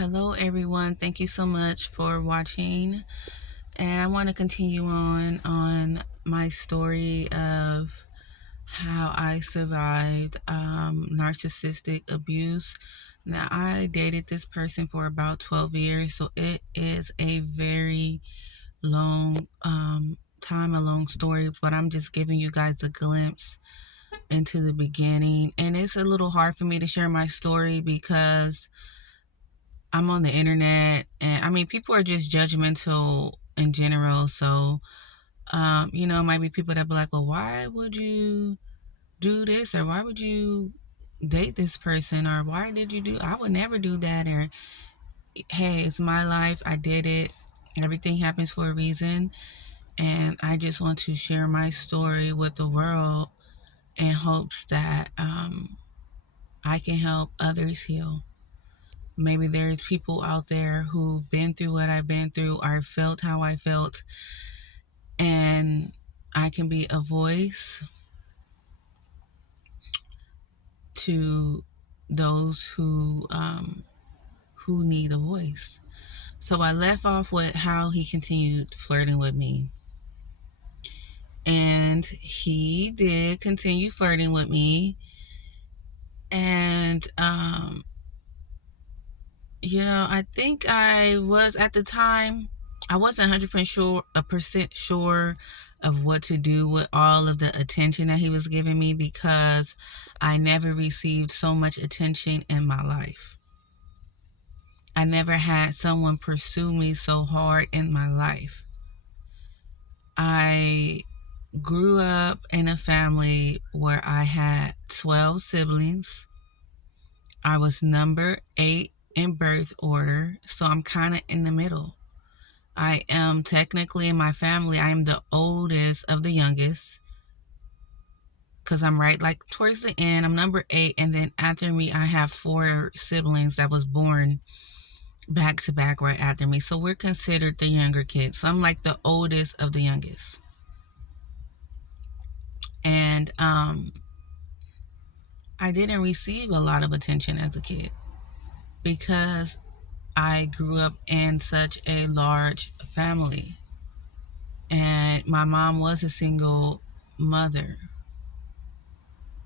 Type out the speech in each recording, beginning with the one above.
Hello, everyone. Thank you so much for watching. And I want to continue on my story of how I survived narcissistic abuse. Now, I dated this person for about 12 years, so it is a very long time, a long story, but I'm just giving you guys a glimpse into the beginning. And it's a little hard for me to share my story because I'm on the internet, and I mean, people are just judgmental in general. So, might be people that be like, well, why would you do this? Or why would you date this person? Or why did you do, I would never do that. Or, hey, it's my life. I did it. Everything happens for a reason. And I just want to share my story with the world in hopes that I can help others heal. Maybe there's people out there who've been through what I've been through or felt how I felt, and I can be a voice to those who need a voice. So I left off with how he continued flirting with me. And he did continue flirting with me. And I think I was at the time, I wasn't 100% sure of what to do with all of the attention that he was giving me because I never received so much attention in my life. I never had someone pursue me so hard in my life. I grew up in a family where I had 12 siblings. I was number 8 in birth order, so I'm kind of in the middle. I am technically in my family, I am the oldest of the youngest because I'm right like towards the end. I'm number 8, and then after me, I have 4 siblings that was born back to back right after me. So we're considered the younger kids. So I'm like the oldest of the youngest. And I didn't receive a lot of attention as a kid because I grew up in such a large family. And my mom was a single mother.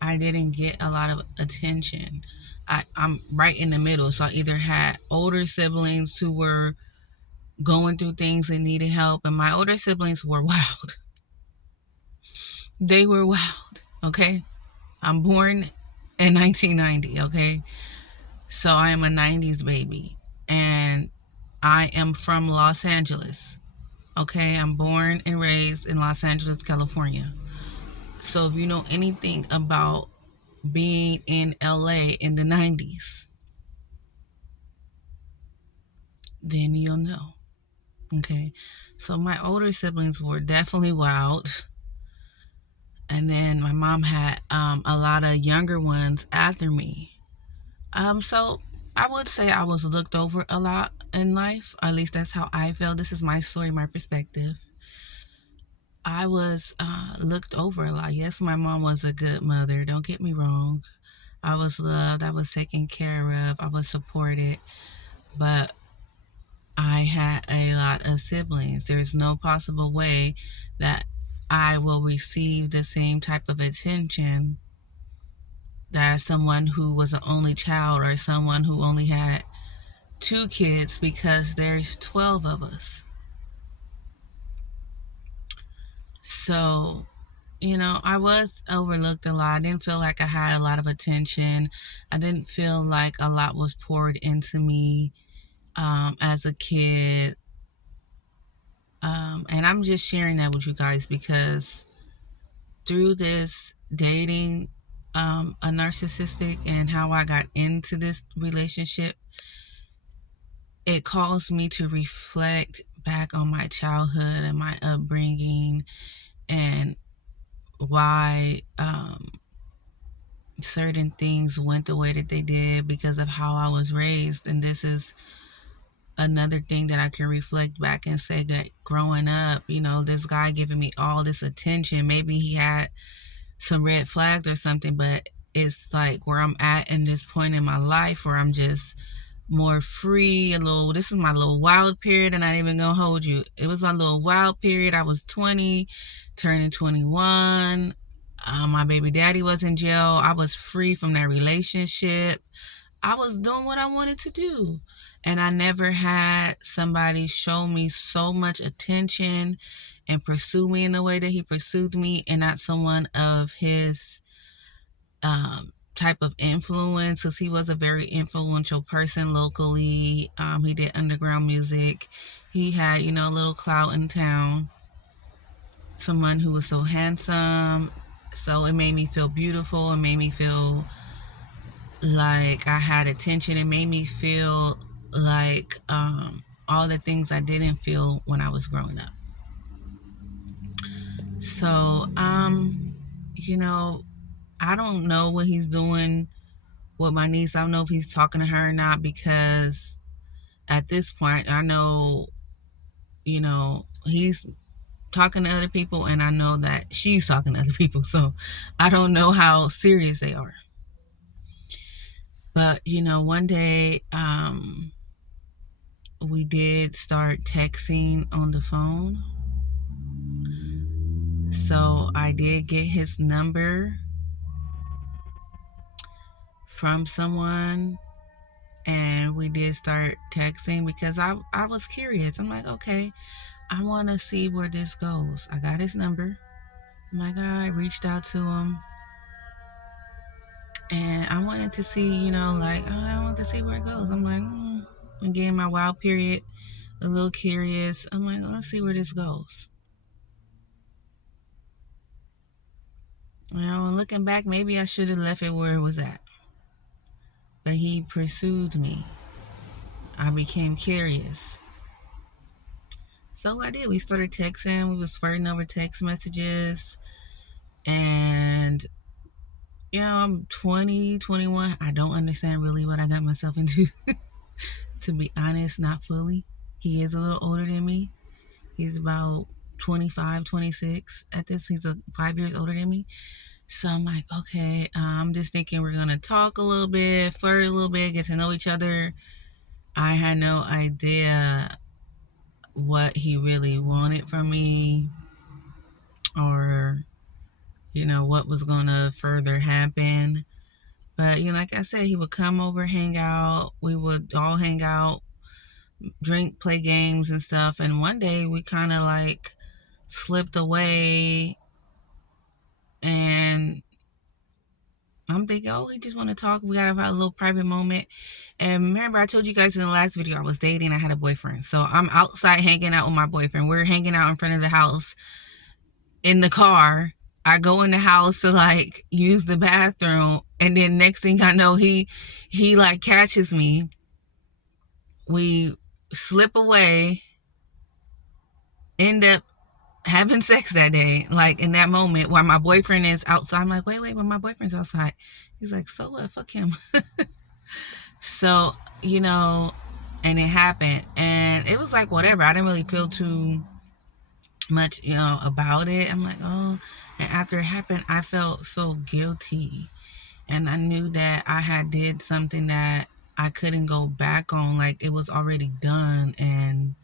I didn't get a lot of attention. I'm right in the middle. So I either had older siblings who were going through things and needed help, and my older siblings were wild. They were wild, okay? I'm born in 1990, okay? So I am a 90s baby, and I am from Los Angeles, okay? I'm born and raised in Los Angeles, California. So if you know anything about being in LA in the 90s, then you'll know, okay? So my older siblings were definitely wild. And then my mom had a lot of younger ones after me. So I would say I was looked over a lot in life. At least that's how I felt. This is my story, my perspective. I was looked over a lot. Yes, my mom was a good mother. Don't get me wrong. I was loved. I was taken care of. I was supported. But I had a lot of siblings. There's no possible way that I will receive the same type of attention that someone who was an only child or someone who only had 2 kids, because there's 12 of us. So, I was overlooked a lot. I didn't feel like I had a lot of attention. I didn't feel like a lot was poured into me as a kid. And I'm just sharing that with you guys because through this dating a narcissistic and how I got into this relationship, it caused me to reflect back on my childhood and my upbringing and why certain things went the way that they did because of how I was raised. And this is another thing that I can reflect back and say that growing up, this guy giving me all this attention, maybe he had some red flags or something, but it's like where I'm at in this point in my life where I'm just more free, this is my little wild period, and I ain't even gonna hold you. It was my little wild period. I was 20, turning 21. My baby daddy was in jail. I was free from that relationship. I was doing what I wanted to do. And I never had somebody show me so much attention and pursue me in the way that he pursued me, and not someone of his type of influence, because he was a very influential person locally. He did underground music. He had, a little clout in town. Someone who was so handsome. So it made me feel beautiful. It made me feel like I had attention. It made me feel like all the things I didn't feel when I was growing up. So, I don't know what he's doing with my niece. I don't know if he's talking to her or not, because at this point, I know, he's talking to other people, and I know that she's talking to other people. So I don't know how serious they are. But, one day, we did start texting on the phone. So I did get his number from someone, and we did start texting because I was curious. I'm like, okay, I want to see where this goes. I got his number. My guy reached out to him, and I wanted to see, I want to see where it goes. I'm like, again, my wild period, a little curious. I'm like, let's see where this goes. Looking back, maybe I should have left it where it was at. But he pursued me. I became curious. So I did. We started texting. We was flirting over text messages. And, I'm 20, 21. I don't understand really what I got myself into. To be honest, not fully. He is a little older than me. He's about 25, 26 at this. He's 5 years older than me. So I'm like, okay, I'm just thinking we're going to talk a little bit, flirt a little bit, get to know each other. I had no idea what he really wanted from me, or, what was going to further happen. But, like I said, he would come over, hang out. We would all hang out, drink, play games and stuff. And one day we kind of like slipped away, and I'm thinking, oh, we just want to talk. We got to have a little private moment. And remember, I told you guys in the last video I was dating. I had a boyfriend. So I'm outside hanging out with my boyfriend. We're hanging out in front of the house in the car. I go in the house to like use the bathroom. And then next thing I know, he like catches me. We slip away, end up having sex that day, like in that moment while my boyfriend is outside. I'm like, wait, when my boyfriend's outside. He's like, so what? Fuck him. So, and it happened. And it was like, whatever. I didn't really feel too much, about it. I'm like, oh. And after it happened, I felt so guilty. And I knew that I had did something that I couldn't go back on. Like, it was already done. And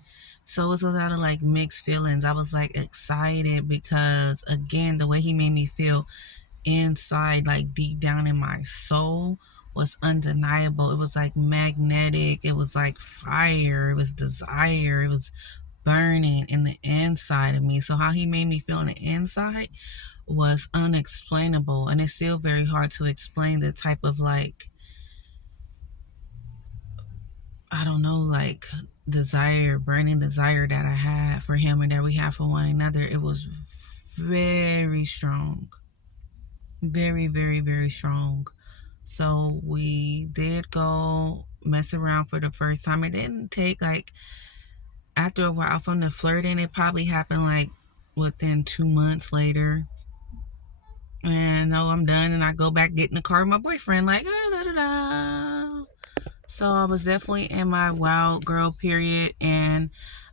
so it was a lot of like mixed feelings. I was like excited because, again, the way he made me feel inside, like deep down in my soul, was undeniable. It was like magnetic. It was like fire. It was desire. It was burning in the inside of me. So how he made me feel on the inside was unexplainable. And it's still very hard to explain the type of like, I don't know, like desire, burning desire that I had for him and that we have for one another. It was very strong. Very, very, very strong. So we did go mess around for the first time. It didn't take like, after a while from the flirting, it probably happened like within 2 months later. And no, I'm done. And I go back, get in the car with my boyfriend, like, da da da. So I was definitely in my wild girl period, and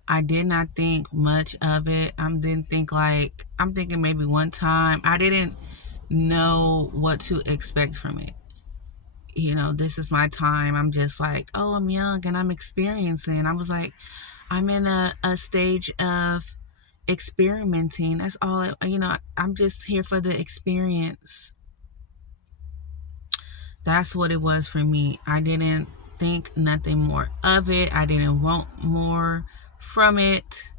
I did not think much of it. I'm thinking maybe one time. I didn't know what to expect from it. this is my time. I'm just like, oh, I'm young and I'm experiencing. I was like, I'm in a stage of experimenting. That's all. I'm just here for the experience. That's what it was for me. I didn't think nothing more of it. I didn't want more from it.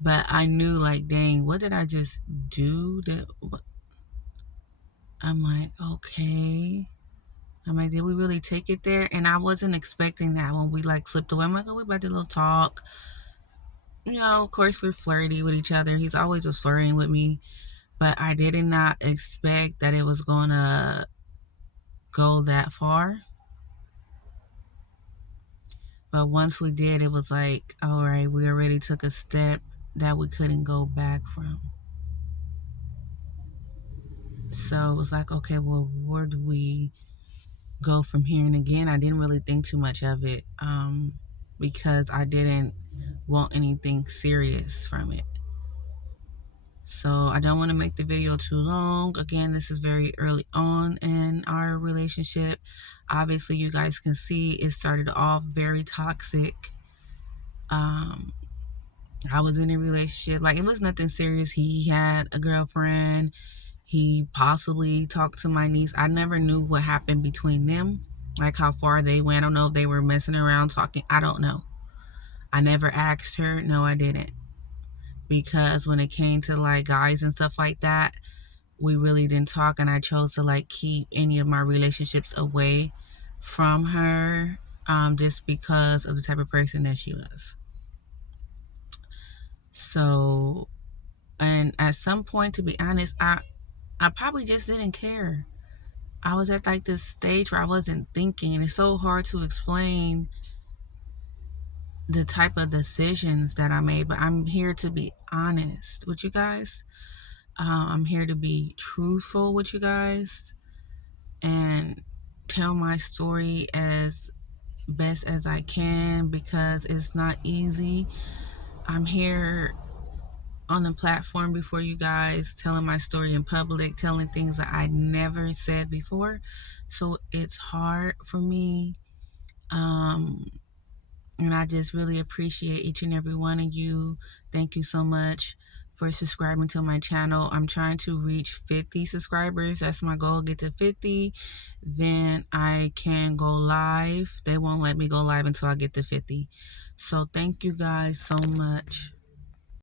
But I knew, like, dang, what did I just do? I'm like, okay. I'm like, did we really take it there? And I wasn't expecting that when we like slipped away. I'm like, oh, we're about to little talk. Of course we're flirty with each other. He's always was flirting with me. But I did not expect that it was gonna go that far. But once we did, it was like, all right, we already took a step that we couldn't go back from. So it was like, okay, well, where do we go from here? And again, I didn't really think too much of it because I didn't want anything serious from it. So I don't want to make the video too long. Again, this is very early on in our relationship. Obviously, you guys can see it started off very toxic. I was in a relationship, like, it was nothing serious. He had a girlfriend. He possibly talked to my niece. I never knew what happened between them, like how far they went. I don't know if they were messing around talking. I don't know. I never asked her. No, I didn't. Because when it came to like guys and stuff like that, we really didn't talk, and I chose to like keep any of my relationships away from her, just because of the type of person that she was. So, and at some point, to be honest, I probably just didn't care. I was at like this stage where I wasn't thinking, and it's so hard to explain the type of decisions that I made, but I'm here to be honest with you guys. I'm here to be truthful with you guys and tell my story as best as I can, because it's not easy. I'm here on the platform before you guys, telling my story in public, telling things that I never said before. So it's hard for me. And I just really appreciate each and every one of you. Thank you so much for subscribing to my channel. I'm trying to reach 50 subscribers. That's my goal, get to 50. Then I can go live. They won't let me go live until I get to 50. So thank you guys so much.